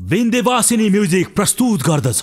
Vindhyavasini music प्रस्तुत गर्दछ।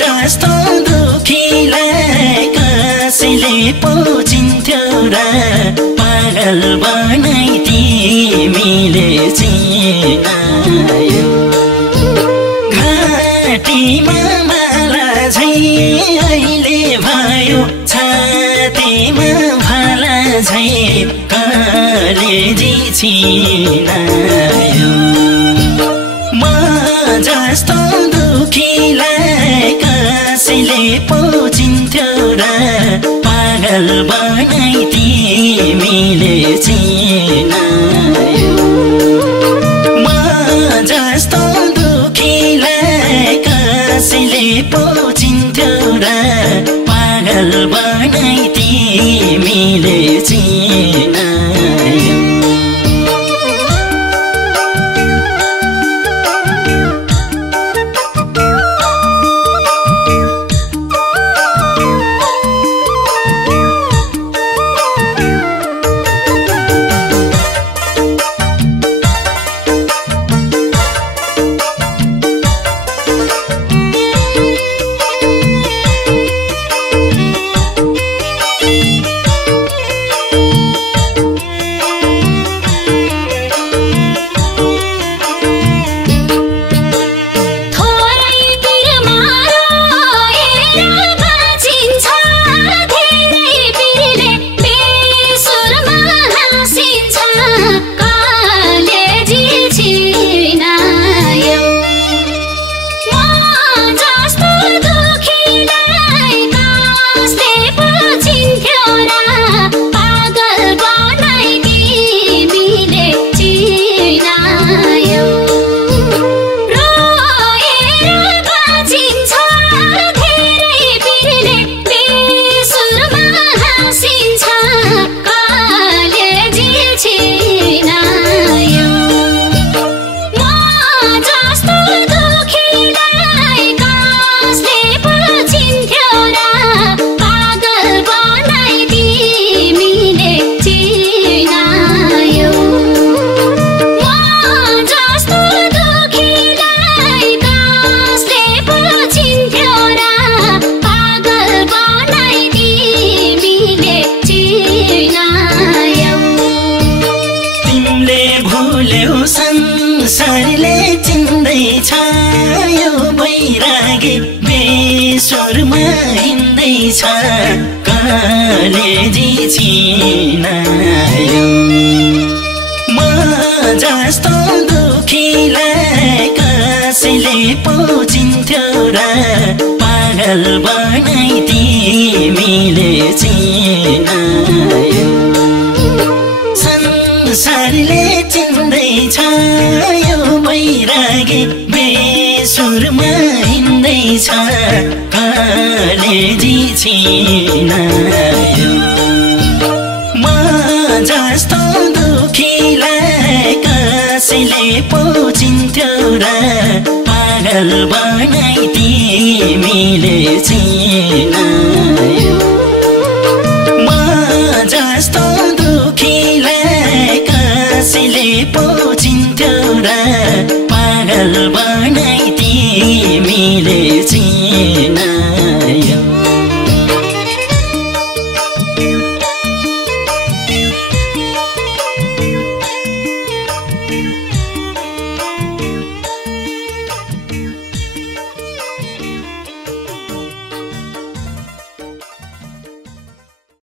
जस्तो दुखीलाई कसैले पुजिन्थ्यो र पागल बनाई तिमीले चिनायो। घाँटीमा माला झै अहिले भयो छातीमा भाला झै कलेजी चिनायो। म जस्तो दुखीलाई कसैले पुजिन्थ्यो र पागल बनाई तिमीले चिनायो। म जस्तो दुखीलाई कसैले पुजिन्थ्यो र पागल बनाई तिमीले चिनायो। संसारले चिन्दैछ यो बैरागी बेस्वरमा हिँड्दैछ। कलेजी छिनायो म जस्तो दुखीलाई कसैले पुछिन्थ्यो र पागल बनाई तिमीले चिनायो संसारले चिन्दैछ यो बैरागी बेसुरमा हिँड्दैछ कलेजी छिनायो म जस्तो दुखीलाई कसैले पुछिन्थ्यो र पागल बनाई तिमीले चिनायो